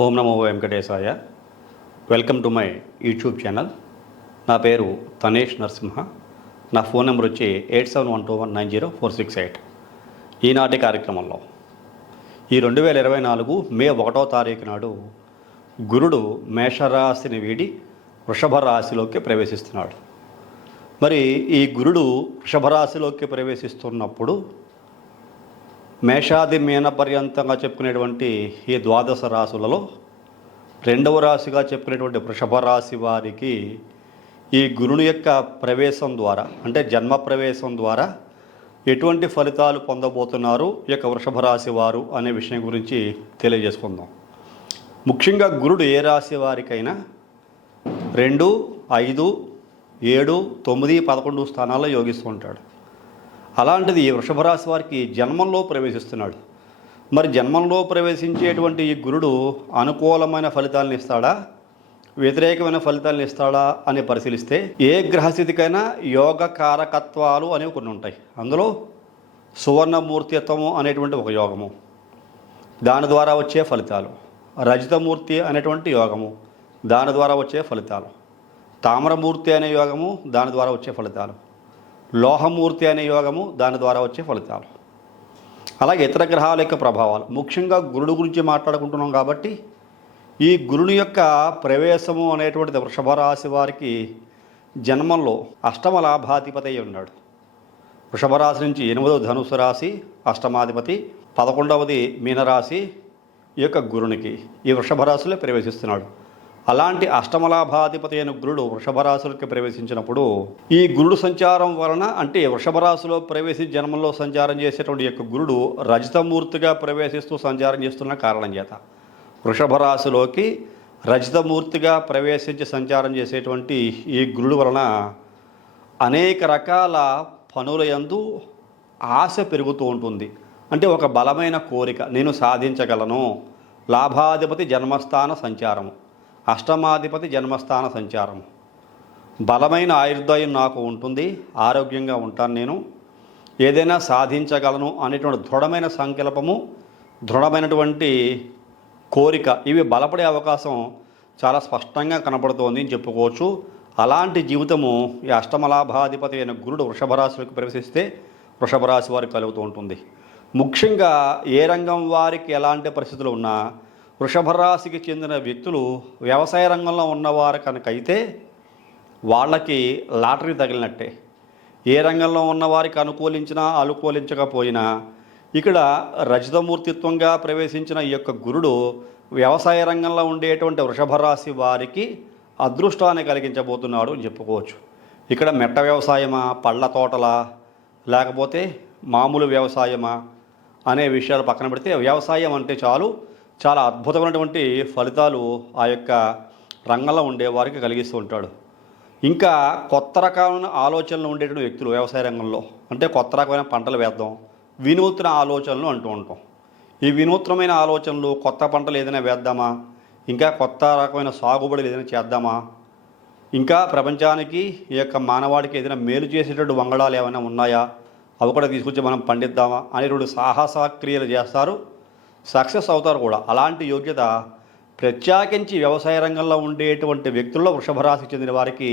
Om Namo Venkatesaya. Welcome to my YouTube channel. నా పేరు తనేష్ నరసింహ. నా ఫోన్ నెంబర్ వచ్చి 8712190468. ఈనాటి కార్యక్రమంలో ఈ 2024 మే 1వ తారీఖు నాడు గురుడు మేషరాశిని వీడి వృషభ రాశిలోకి ప్రవేశిస్తున్నాడు. మరి ఈ గురుడు వృషభ రాశిలోకి ప్రవేశిస్తున్నప్పుడు మేషాది మీన పర్యంతంగా చెప్పుకునేటువంటి ఈ ద్వాదశ రాశులలో రెండవ రాశిగా చెప్పుకునేటువంటి వృషభ రాశి వారికి ఈ గురుని యొక్క ప్రవేశం ద్వారా, అంటే జన్మ ప్రవేశం ద్వారా ఎటువంటి ఫలితాలు పొందబోతున్నారు ఈ యొక్క వృషభ రాశి వారు అనే విషయం గురించి తెలియజేసుకుందాం. ముఖ్యంగా గురుడు ఏ రాశి వారికైనా 2, 5, 7, 9, 11 స్థానాల్లో యోగిస్తూ ఉంటాడు. అలాంటిది ఈ వృషభ రాశి వారికి జన్మంలో ప్రవేశిస్తున్నాడు. మరి జన్మంలో ప్రవేశించేటువంటి ఈ గురుడు అనుకూలమైన ఫలితాలను ఇస్తాడా, వ్యతిరేకమైన ఫలితాలను ఇస్తాడా అని పరిశీలిస్తే ఏ గ్రహస్థితికైనా యోగ కారకత్వాలు అనేవి కొన్ని ఉంటాయి. అందులో సువర్ణమూర్తిత్వము అనేటువంటి ఒక యోగము, దాని ద్వారా వచ్చే ఫలితాలు, రజితమూర్తి అనేటువంటి యోగము, దాని ద్వారా వచ్చే ఫలితాలు, తామ్రమూర్తి అనే యోగము, దాని ద్వారా వచ్చే ఫలితాలు, లోహమూర్తి అనే యోగము, దాని ద్వారా వచ్చే ఫలితాలు, అలాగే ఇతర గ్రహాల యొక్క ప్రభావాలు. ముఖ్యంగా గురుడు గురించి మాట్లాడుకుంటున్నాం కాబట్టి ఈ గురుని యొక్క ప్రవేశము అనేటువంటిది వృషభ రాశి వారికి జన్మంలో అష్టమ లాభాధిపతి అయి ఉన్నాడు. వృషభ రాశి నుంచి 8వ ధనుసు రాశి అష్టమాధిపతి, 11వది మీనరాశి ఈ యొక్క గురునికి ఈ వృషభ రాశిలో ప్రవేశిస్తున్నాడు. అలాంటి అష్టమలాభాధిపతి అయిన గురుడు వృషభ రాశిలోకి ప్రవేశించినప్పుడు ఈ గురుడు సంచారం వలన, అంటే వృషభ రాశిలో ప్రవేశించి జన్మంలో సంచారం చేసేటువంటి యొక్క గురుడు రజితమూర్తిగా ప్రవేశిస్తూ సంచారం చేస్తున్న కారణం చేత వృషభ రాశిలోకి రజితమూర్తిగా ప్రవేశించి సంచారం చేసేటువంటి ఈ గురుడు వలన అనేక రకాల పనుల యందు ఆశ పెరుగుతూ ఉంటుంది. అంటే ఒక బలమైన కోరిక, నేను సాధించగలను. లాభాధిపతి జన్మస్థాన సంచారము, అష్టమాధిపతి జన్మస్థాన సంచారం, బలమైన ఆయుర్దాయం నాకు ఉంటుంది, ఆరోగ్యంగా ఉంటాను, నేను ఏదైనా సాధించగలను అనేటువంటి దృఢమైన సంకల్పము, దృఢమైనటువంటి కోరిక, ఇవి బలపడే అవకాశం చాలా స్పష్టంగా కనపడుతోంది అని చెప్పుకోవచ్చు. అలాంటి జీవితము ఈ అష్టమలాభాధిపతి అయిన గురుడు వృషభ రాశిలోకి ప్రవేశిస్తే వృషభ రాశి వారికి కలుగుతూ ఉంటుంది. ముఖ్యంగా ఏ రంగం వారికి ఎలాంటి పరిస్థితులు ఉన్నా వృషభ రాశికి చెందిన వ్యక్తులు వ్యవసాయ రంగంలో ఉన్నవారు కనుకైతే వాళ్ళకి లాటరీ తగిలినట్టే. ఏ రంగంలో ఉన్నవారికి అనుకూలించినా అనుకూలించకపోయినా ఇక్కడ రజితమూర్తిత్వంగా ప్రవేశించిన ఈ యొక్క గురుడు వ్యవసాయ రంగంలో ఉండేటువంటి వృషభ రాశి వారికి అదృష్టాన్ని కలిగించబోతున్నాడు అని చెప్పుకోవచ్చు. ఇక్కడ మెట్ట వ్యవసాయమా, పళ్ళ తోటలా, లేకపోతే మామూలు వ్యవసాయమా అనే విషయాలు పక్కన పెడితే వ్యవసాయం అంటే చాలా అద్భుతమైనటువంటి ఫలితాలు ఆ యొక్క రంగంలో ఉండే వారికి కలిగిస్తూ ఉంటాడు. ఇంకా కొత్త రకమైన ఆలోచనలు ఉండేటువంటి వ్యక్తులు వ్యవసాయ రంగంలో, అంటే కొత్త రకమైన పంటలు వేద్దాం, వినూత్న ఆలోచనలు అంటూ ఉంటాం. ఈ వినూత్నమైన ఆలోచనలు, కొత్త పంటలు ఏదైనా వేద్దామా, ఇంకా కొత్త రకమైన సాగుబడులు ఏదైనా చేద్దామా, ఇంకా ప్రపంచానికి ఈ యొక్క మానవాడికి ఏదైనా మేలు చేసేటటువంటి వంగడాలు ఏమైనా ఉన్నాయా, అవి కూడా తీసుకొచ్చి మనం పండిద్దామా అనేటువంటి సాహస క్రియలు చేస్తారు, సక్సెస్ అవుతారు కూడా. అలాంటి యోగ్యత ప్రత్యేకించి వ్యవసాయ రంగంలో ఉండేటువంటి వ్యక్తుల్లో వృషభ రాశికి చెందిన వారికి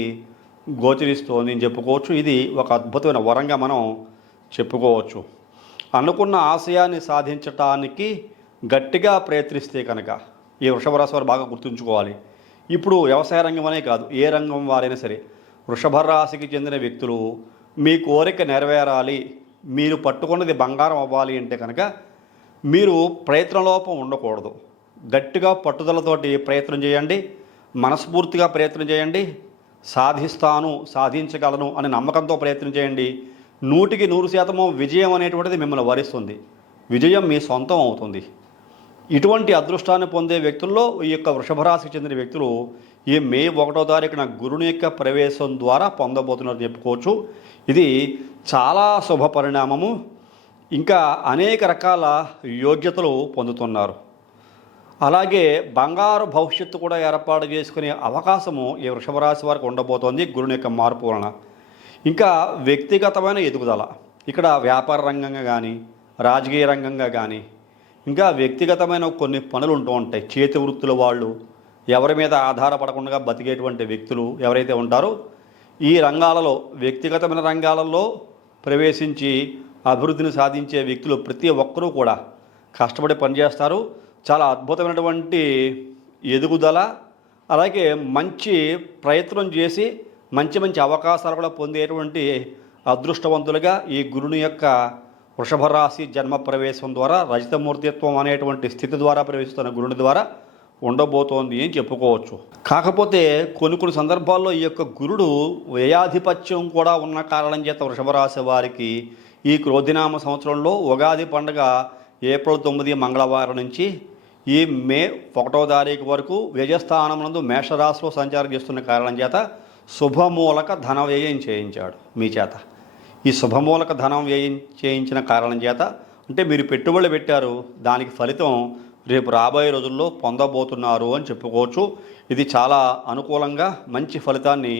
గోచరిస్తోంది అని చెప్పుకోవచ్చు. ఇది ఒక అద్భుతమైన వరంగా మనం చెప్పుకోవచ్చు. అనుకున్న ఆశయాన్ని సాధించటానికి గట్టిగా ప్రయత్నిస్తే కనుక ఈ వృషభ రాశి వారు బాగా గుర్తుంచుకోవాలి. ఇప్పుడు వ్యవసాయ రంగం అనే కాదు, ఏ రంగం వారైనా సరే వృషభ రాశికి చెందిన వ్యక్తులు మీ కోరిక నెరవేరాలి, మీరు పట్టుకున్నది బంగారం అవ్వాలి అంటే కనుక మీరు ప్రయత్నలోపం ఉండకూడదు. గట్టిగా పట్టుదలతోటి ప్రయత్నం చేయండి, మనస్ఫూర్తిగా ప్రయత్నం చేయండి. సాధిస్తాను, సాధించగలను అనే నమ్మకంతో ప్రయత్నం చేయండి. 100% విజయం అనేటువంటిది మిమ్మల్ని వరిస్తుంది. విజయం మీ సొంతం అవుతుంది. ఇటువంటి అదృష్టాన్ని పొందే వ్యక్తుల్లో ఈ యొక్క వృషభ రాశికి చెందిన వ్యక్తులు ఈ మే 1వ తారీఖున గురుని యొక్క ప్రవేశం ద్వారా పొందబోతున్నారని చెప్పుకోవచ్చు. ఇది చాలా శుభ పరిణామము. ఇంకా అనేక రకాల యోగ్యతలు పొందుతున్నారు. అలాగే బంగారు భవిష్యత్తు కూడా ఏర్పాటు చేసుకునే అవకాశము ఈ వృషభ రాశి వారికి ఉండబోతోంది గురుని యొక్క మార్పు వలన. ఇంకా వ్యక్తిగతమైన ఎదుగుదల, ఇక్కడ వ్యాపార రంగంగా కానీ, రాజకీయ రంగంగా కానీ, ఇంకా వ్యక్తిగతమైన కొన్ని పనులు ఉంటూ ఉంటాయి. చేతి వృత్తుల వాళ్ళు, ఎవరి మీద ఆధారపడకుండా బతికేటువంటి వ్యక్తులు ఎవరైతే ఉంటారో ఈ రంగాలలో, వ్యక్తిగతమైన రంగాలలో ప్రవేశించి అభివృద్ధిని సాధించే వ్యక్తులు ప్రతి ఒక్కరూ కూడా కష్టపడి పనిచేస్తారు. చాలా అద్భుతమైనటువంటి ఎదుగుదల, అలాగే మంచి ప్రయత్నం చేసి మంచి మంచి అవకాశాలు కూడా పొందేటువంటి అదృష్టవంతులుగా ఈ గురుని యొక్క వృషభ రాశి జన్మ ప్రవేశం ద్వారా, రజితమూర్తిత్వం అనేటువంటి స్థితి ద్వారా ప్రవేశిస్తున్న గురుని ద్వారా ఉండబోతోంది అని చెప్పుకోవచ్చు. కాకపోతే కొన్ని సందర్భాల్లో ఈ యొక్క గురుడు వ్యయాధిపత్యం కూడా ఉన్న కారణం చేత వృషభ రాశి వారికి ఈ క్రోధినామ సంవత్సరంలో ఉగాది పండుగ ఏప్రిల్ 9 మంగళవారం నుంచి ఈ మే 1వ తారీఖు వరకు వ్యయస్థానమునందు మేషరాశిలో సంచారం చేస్తున్న కారణం చేత శుభమూలక ధన వ్యయం చేయించాడు మీ చేత. ఈ శుభమూలక ధనం వ్యయం చేయించిన కారణం చేత, అంటే మీరు పెట్టుబడులు పెట్టారు, దానికి ఫలితం రేపు రాబోయే రోజుల్లో పొందబోతున్నారు అని చెప్పుకోవచ్చు. ఇది చాలా అనుకూలంగా మంచి ఫలితాన్ని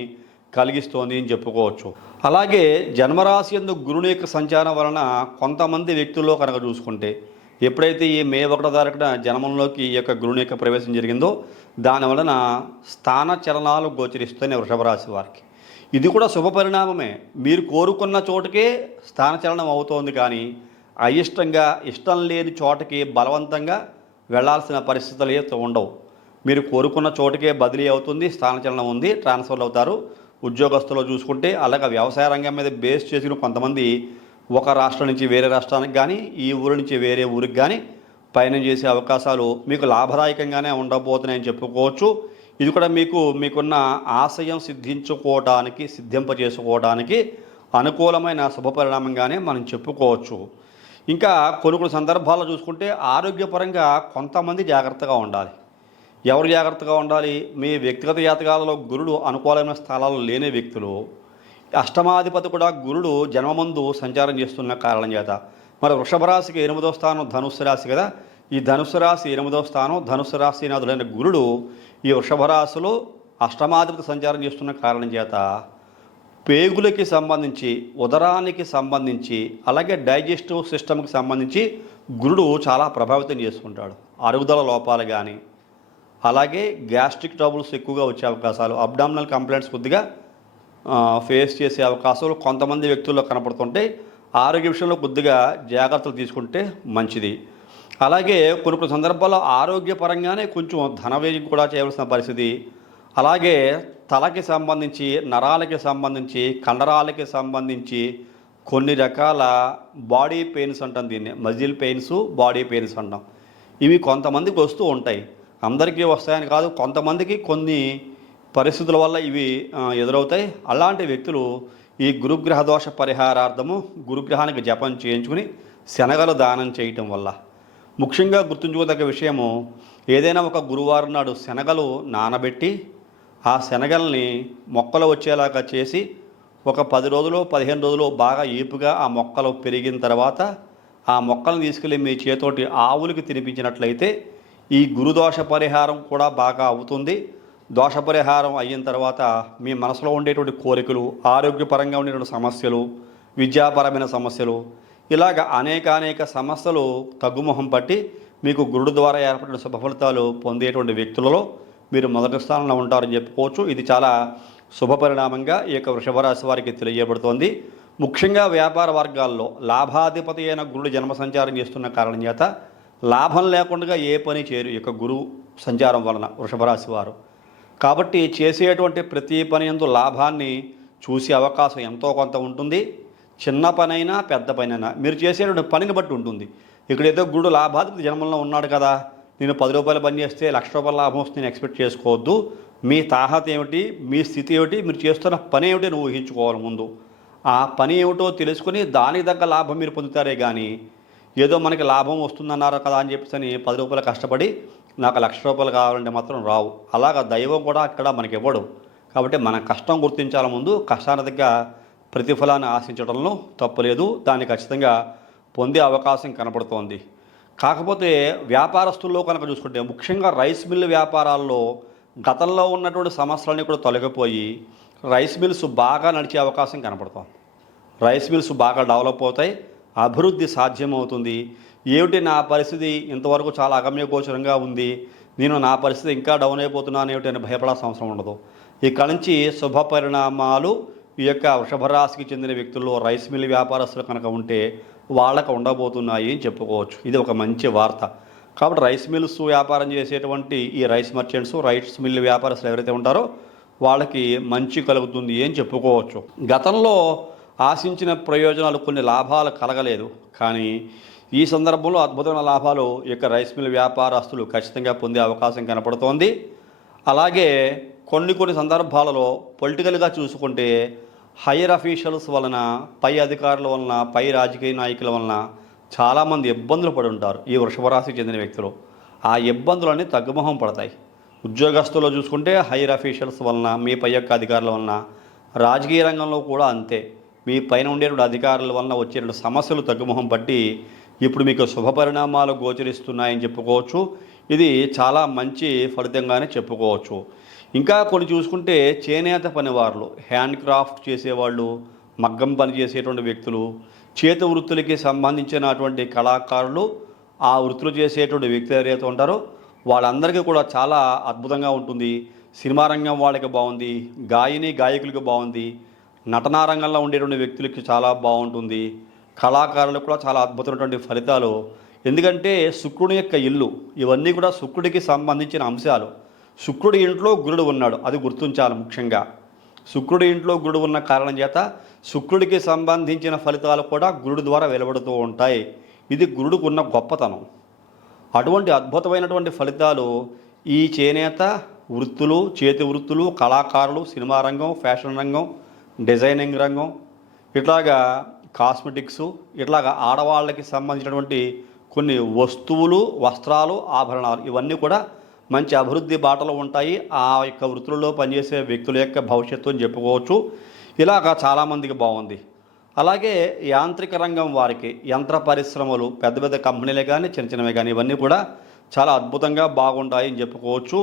కలిగిస్తోంది అని చెప్పుకోవచ్చు. అలాగే జన్మరాశి యందు గురుని యొక్క సంచారం వలన కొంతమంది వ్యక్తుల్లో కనుక చూసుకుంటే, ఎప్పుడైతే ఈ మే 1వ తారీఖున జన్మంలోకి ఈ యొక్క గురుని యొక్క ప్రవేశం జరిగిందో దాని వలన స్థాన చలనాలు గోచరిస్తున్నాయి వృషభ రాశి వారికి. ఇది కూడా శుభ పరిణామమే. మీరు కోరుకున్న చోటుకే స్థానచలనం అవుతోంది, కానీ అయిష్టంగా ఇష్టం లేని చోటకి బలవంతంగా వెళ్లాల్సిన పరిస్థితులు అయితే ఉండవు. మీరు కోరుకున్న చోటుకే బదిలీ అవుతుంది, స్థానచలనం ఉంది, ట్రాన్స్ఫర్లు అవుతారు. ఉద్యోగస్తులు చూసుకుంటే అలాగే వ్యవసాయ రంగం మీద బేస్ చేసిన కొంతమంది ఒక రాష్ట్రం నుంచి వేరే రాష్ట్రానికి కానీ, ఈ ఊరి నుంచి వేరే ఊరికి కానీ పయనం చేసే అవకాశాలు మీకు లాభదాయకంగానే ఉండబోతున్నాయని చెప్పుకోవచ్చు. ఇది కూడా మీకున్న ఆశయం సిద్ధింపజేసుకోవడానికి అనుకూలమైన శుభపరిణామంగానే మనం చెప్పుకోవచ్చు. ఇంకా కొన్ని సందర్భాల్లో చూసుకుంటే ఆరోగ్యపరంగా కొంతమంది జాగ్రత్తగా ఉండాలి. ఎవరు జాగ్రత్తగా ఉండాలి? మీ వ్యక్తిగత జాతకాలలో గురుడు అనుకూలమైన స్థలాలు లేని వ్యక్తులు, అష్టమాధిపతి కూడా గురుడు జన్మమందు సంచారం చేస్తున్న కారణం చేత, మరి వృషభ రాశికి 8వ స్థానం ధనుస్సు రాశి కదా, ఈ ధనుస్సు రాశి 8వ స్థానం, ధనుస్సు రాశి నాథుడైన గురుడు ఈ వృషభ రాశిలో అష్టమాధిపతి సంచారం చేస్తున్న కారణం చేత పేగులకి సంబంధించి, ఉదరానికి సంబంధించి, అలాగే డైజెస్టివ్ సిస్టమ్కి సంబంధించి గురుడు చాలా ప్రభావితం చేసుకుంటాడు. అరుగుదల లోపాలు కానీ, అలాగే గ్యాస్ట్రిక్ ట్రబుల్స్ ఎక్కువగా వచ్చే అవకాశాలు, అబ్డామినల్ కంప్లైంట్స్ కొద్దిగా ఫేస్ చేసే అవకాశాలు కొంతమంది వ్యక్తుల్లో కనపడుతుంటే ఆరోగ్య విషయంలో కొద్దిగా జాగ్రత్తలు తీసుకుంటే మంచిది. అలాగే కొన్ని సందర్భాల్లో ఆరోగ్యపరంగానే కొంచెం ధన వ్యయం కూడా చేయవలసిన పరిస్థితి. అలాగే తలకి సంబంధించి, నరాలకి సంబంధించి, కండరాలకి సంబంధించి కొన్ని రకాల బాడీ పెయిన్స్ అంటాం, దీన్ని మజిల్ పెయిన్స్, బాడీ పెయిన్స్ అంటాం. ఇవి కొంతమందికి వస్తూ ఉంటాయి, అందరికీ వస్తాయని కాదు, కొంతమందికి కొన్ని పరిస్థితుల వల్ల ఇవి ఎదురవుతాయి. అలాంటి వ్యక్తులు ఈ గురుగ్రహ దోష పరిహారార్థము గురుగ్రహానికి జపం చేయించుకుని శనగలు దానం చేయటం వల్ల, ముఖ్యంగా గుర్తుంచుకోదగ్గ విషయము, ఏదైనా ఒక గురువారం నాడు శనగలు నానబెట్టి ఆ శనగల్ని మొక్కలు వచ్చేలాగా చేసి ఒక 10 రోజులు 15 రోజులు బాగా ఈపుగా ఆ మొక్కలు పెరిగిన తర్వాత ఆ మొక్కలను తీసుకెళ్ళి మీ చేతోటి ఆవులకి తినిపించినట్లయితే ఈ గురుదోష పరిహారం కూడా బాగా అవుతుంది. దోష పరిహారం అయిన తర్వాత మీ మనసులో ఉండేటువంటి కోరికలు, ఆరోగ్యపరంగా ఉండేటువంటి సమస్యలు, విద్యాపరమైన సమస్యలు, ఇలాగ అనేక సమస్యలు తగ్గుముఖం పట్టి మీకు గురుడు ద్వారా ఏర్పడిన శుభ ఫలితాలు పొందేటువంటి వ్యక్తులలో మీరు మొదటి స్థానంలో ఉంటారని చెప్పుకోవచ్చు. ఇది చాలా శుభ పరిణామంగా ఈ యొక్క వృషభ రాశి వారికి తెలియజేయబడుతోంది. ముఖ్యంగా వ్యాపార వర్గాల్లో లాభాధిపతి అయిన గురుడు జన్మ సంచారం చేస్తున్న కారణం చేత లాభం లేకుండా ఏ పని చేయరు ఈ యొక్క గురువు సంచారం వలన వృషభ రాశి వారు. కాబట్టి చేసేటువంటి ప్రతి పని యందు లాభాన్ని చూసే అవకాశం ఎంతో కొంత ఉంటుంది. చిన్న పనైనా పెద్ద పనైనా మీరు చేసేటువంటి పనిని బట్టి ఉంటుంది. ఇక్కడ ఏదో గురుడు లాభాధిపతి జన్మంలో ఉన్నాడు కదా, నేను 10 రూపాయలు పని చేస్తే 1,00,000 రూపాయల లాభం వస్తుంది నేను ఎక్స్పెక్ట్ చేసుకోవద్దు. మీ తాహత ఏమిటి, మీ స్థితి ఏమిటి, మీరు చేస్తున్న పని ఏమిటి నువ్వు ఊహించుకోవాలి. ముందు ఆ పని ఏమిటో తెలుసుకుని దానికి తగ్గ లాభం మీరు పొందుతారే కానీ ఏదో మనకి లాభం వస్తుందన్నారు కదా అని చెప్పేసి 10 రూపాయలు కష్టపడి నాకు 1,00,000 రూపాయలు కావాలంటే మాత్రం రావు. అలాగా దైవం కూడా ఇక్కడ మనకి ఇవ్వడు. కాబట్టి మన కష్టం గుర్తించాల, ముందు కష్టానికి తగ్గ ప్రతిఫలాన్ని ఆశించడంలో తప్పులేదు, దాన్ని ఖచ్చితంగా పొందే అవకాశం కనపడుతోంది. కాకపోతే వ్యాపారస్తుల్లో కనుక చూసుకుంటే ముఖ్యంగా రైస్ మిల్లు వ్యాపారాల్లో గతంలో ఉన్నటువంటి సమస్యలన్నీ కూడా తొలగిపోయి రైస్ మిల్స్ బాగా నడిచే అవకాశం కనపడుతోంది. రైస్ మిల్స్ బాగా డెవలప్ అవుతాయి, అభివృద్ధి సాధ్యమవుతుంది. ఏమిటి నా పరిస్థితి ఇంతవరకు చాలా అగమ్యగోచరంగా ఉంది, నేను నా పరిస్థితి ఇంకా డౌన్ అయిపోతున్నాను ఏమిటి అని భయపడాల్సిన అవసరం ఉండదు. ఇక నుంచి శుభ పరిణామాలు ఈ యొక్క వృషభ రాశికి చెందిన వ్యక్తుల్లో రైస్ మిల్ వ్యాపారస్తులు కనుక ఉంటే వాళ్ళకు ఉండబోతున్నాయి అని చెప్పుకోవచ్చు. ఇది ఒక మంచి వార్త. కాబట్టి రైస్ మిల్స్ వ్యాపారం చేసేటువంటి ఈ రైస్ మర్చెంట్స్, రైస్ మిల్ వ్యాపారస్తులు ఎవరైతే ఉంటారో వాళ్ళకి మంచి కలుగుతుంది అని చెప్పుకోవచ్చు. గతంలో ఆశించిన ప్రయోజనాలు, కొన్ని లాభాలు కలగలేదు, కానీ ఈ సందర్భంలో అద్భుతమైన లాభాలు ఈ యొక్క రైస్ మిల్ వ్యాపారస్తులు ఖచ్చితంగా పొందే అవకాశం కనపడుతోంది. అలాగే కొన్ని సందర్భాలలో పొలిటికల్గా చూసుకుంటే హైయర్ అఫీషియల్స్ వలన, పై అధికారుల వలన, పై రాజకీయ నాయకుల వలన చాలామంది ఇబ్బందులు పడి ఉంటారు ఈ వృషభ రాశికి చెందిన వ్యక్తులు. ఆ ఇబ్బందులన్నీ తగ్గుముఖం పడతాయి. ఉద్యోగస్తుల్లో చూసుకుంటే హైయర్ అఫీషియల్స్ వలన, మీ పై యొక్క అధికారుల వలన, రాజకీయ రంగంలో కూడా అంతే, మీ పైన ఉండేటువంటి అధికారుల వలన వచ్చేటువంటి సమస్యలు తగ్గుముఖం పట్టి ఇప్పుడు మీకు శుభ పరిణామాలు గోచరిస్తున్నాయని చెప్పుకోవచ్చు. ఇది చాలా మంచి ఫలితంగానే చెప్పుకోవచ్చు. ఇంకా కొన్ని చూసుకుంటే చేనేత పనివారులు, హ్యాండ్ క్రాఫ్ట్ చేసేవాళ్ళు, మగ్గం పని చేసేటువంటి వ్యక్తులు, చేతి వృత్తులకి సంబంధించినటువంటి కళాకారులు, ఆ వృత్తులు చేసేటువంటి వ్యక్తులు ఎవరైతే ఉంటారో వాళ్ళందరికీ కూడా చాలా అద్భుతంగా ఉంటుంది. సినిమా రంగం వాళ్ళకి బాగుంది, గాయకులకి బాగుంది, నటనా రంగంలో ఉండేటువంటి వ్యక్తులకి చాలా బాగుంటుంది, కళాకారులకు కూడా చాలా అద్భుతమైనటువంటి ఫలితాలు. ఎందుకంటే శుక్రుని యొక్క ఇల్లు, ఇవన్నీ కూడా శుక్రుడికి సంబంధించిన అంశాలు. శుక్రుడి ఇంట్లో గురుడు ఉన్నాడు, అది గుర్తుంచాలి. ముఖ్యంగా శుక్రుడి ఇంట్లో గురుడు ఉన్న కారణం చేత శుక్రుడికి సంబంధించిన ఫలితాలు కూడా గురుడు ద్వారా వెలువడుతూ ఉంటాయి. ఇది గురుడికి ఉన్న గొప్పతనం. అటువంటి అద్భుతమైనటువంటి ఫలితాలు ఈ చేనేత వృత్తులు, చేతి వృత్తులు, కళాకారులు, సినిమా రంగం, ఫ్యాషన్ రంగం, డిజైనింగ్ రంగం, ఇట్లాగా కాస్మెటిక్స్, ఇట్లాగా ఆడవాళ్ళకి సంబంధించినటువంటి కొన్ని వస్తువులు, వస్త్రాలు, ఆభరణాలు, ఇవన్నీ కూడా మంచి అభివృద్ధి బాటలో ఉంటాయి. ఆ యొక్క వృత్తులలో పనిచేసే వ్యక్తుల యొక్క భవిష్యత్తు అని చెప్పుకోవచ్చు. ఇలాగా చాలామందికి బాగుంది. అలాగే యాంత్రిక రంగం వారికి, యంత్ర పరిశ్రమలు, పెద్ద పెద్ద కంపెనీలే కానీ చిన్న చిన్నవి కానీ ఇవన్నీ కూడా చాలా అద్భుతంగా బాగుంటాయని చెప్పుకోవచ్చు.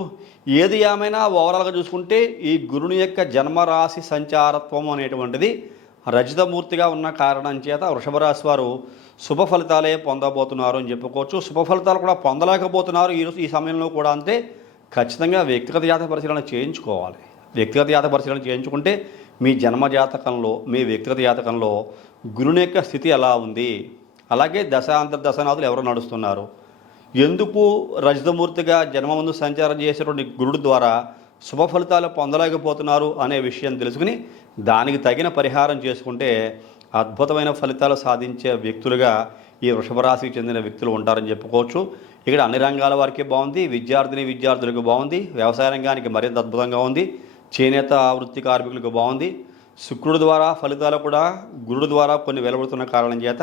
ఏది ఏమైనా ఓవరాల్గా చూసుకుంటే ఈ గురుని యొక్క జన్మరాశి సంచారత్వం అనేటువంటిది రజితమూర్తిగా ఉన్న కారణం చేత వృషభ రాశి వారు శుభ ఫలితాలే పొందబోతున్నారు అని చెప్పుకోవచ్చు. శుభ ఫలితాలు కూడా పొందలేకపోతున్నారు ఈ సమయంలో కూడా. అంటే ఖచ్చితంగా వ్యక్తిగత జాతక పరిశీలన చేయించుకోవాలి. వ్యక్తిగత జాతక పరిశీలన చేయించుకుంటే మీ జన్మ జాతకంలో, మీ వ్యక్తిగత జాతకంలో గురుని యొక్క స్థితి ఎలా ఉంది, అలాగే దశాంతర్దశనాథులు ఎవరు నడుస్తున్నారు, ఎందుకు రజితమూర్తిగా జన్మమందు సంచారం చేసేటువంటి గురుడు ద్వారా శుభ ఫలితాలు పొందలేకపోతున్నారు అనే విషయం తెలుసుకుని దానికి తగిన పరిహారం చేసుకుంటే అద్భుతమైన ఫలితాలు సాధించే వ్యక్తులుగా ఈ వృషభ రాశికి చెందిన వ్యక్తులు ఉంటారని చెప్పుకోవచ్చు. ఇక్కడ అన్ని రంగాల వారికి బాగుంది, విద్యార్థులకు బాగుంది, వ్యవసాయ రంగానికి మరింత అద్భుతంగా ఉంది, చేనేత వృత్తి కార్మికులకు బాగుంది. శుక్రుడు ద్వారా ఫలితాలు కూడా గురుడు ద్వారా కొన్ని వెలువడుతున్న కారణం చేత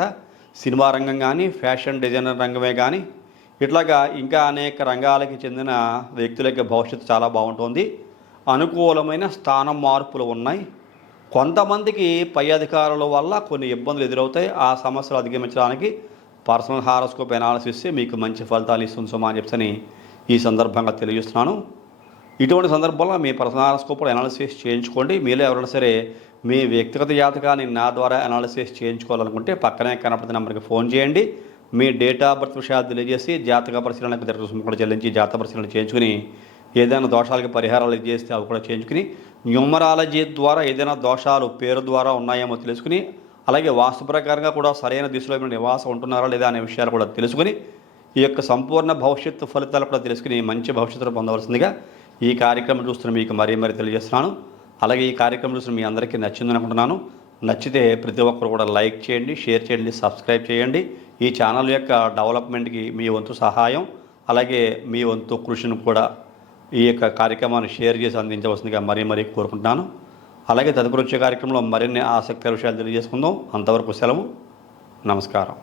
సినిమా రంగం కానీ, ఫ్యాషన్ డిజైనర్ రంగమే కానీ, ఇట్లాగా ఇంకా అనేక రంగాలకి చెందిన వ్యక్తులకి భవిష్యత్తు చాలా బాగుంటుంది. అనుకూలమైన స్థానం మార్పులు ఉన్నాయి. కొంతమందికి పై అధికారుల వల్ల కొన్ని ఇబ్బందులు ఎదురవుతాయి. ఆ సమస్యలు అధిగమించడానికి పర్సనల్ హారోస్కోప్ ఎనాలిసిస్ మీకు మంచి ఫలితాలు ఇస్తుంది సుమా అని చెప్పని ఈ సందర్భంగా తెలియజేస్తున్నాను. ఇటువంటి సందర్భంలో మీ పర్సనల్ హారోస్కోప్ ఎనాలిసిస్ చేయించుకోండి. మీలో ఎవరైనా సరే మీ వ్యక్తిగత జాతకాన్ని నా ద్వారా ఎనాలిసిస్ చేయించుకోవాలనుకుంటే పక్కనే కనపడుతున్న నెంబర్కి ఫోన్ చేయండి. మీ డేట్ ఆఫ్ బర్త్ విషయాలు తెలియజేసి జాతక పరిశీలనకు రుసుము కూడా చెల్లించి జాతక పరిశీలన చేయించుకుని ఏదైనా దోషాలకి పరిహారాలు చేస్తే అవి కూడా చేయించుకుని న్యూమరాలజీ ద్వారా ఏదైనా దోషాలు పేరు ద్వారా ఉన్నాయేమో తెలుసుకుని, అలాగే వాస్తు ప్రకారంగా కూడా సరైన దిశలో మీరు నివాసం ఉంటున్నారా లేదా అనే విషయాలు కూడా తెలుసుకుని ఈ యొక్క సంపూర్ణ భవిష్యత్తు ఫలితాలు కూడా తెలుసుకుని మంచి భవిష్యత్తును పొందవలసిందిగా ఈ కార్యక్రమం చూస్తున్న మీకు మరీ తెలియజేస్తున్నాను. అలాగే ఈ కార్యక్రమం చూస్తున్న మీ అందరికీ నచ్చిందని అనుకుంటున్నాను. నచ్చితే ప్రతి ఒక్కరు కూడా లైక్ చేయండి, షేర్ చేయండి, సబ్స్క్రైబ్ చేయండి. ఈ ఛానల్ యొక్క డెవలప్మెంట్కి మీ వంతు సహాయం, అలాగే మీ వంతు కృషిని కూడా ఈ యొక్క కార్యక్రమాన్ని షేర్ చేసి అందించవలసిందిగా మరీ కోరుకుంటున్నాను. అలాగే తదుపరి వచ్చే కార్యక్రమంలో మరిన్ని ఆసక్తికర విషయాలు తెలియజేసుకుందాం. అంతవరకు సెలవు. నమస్కారం.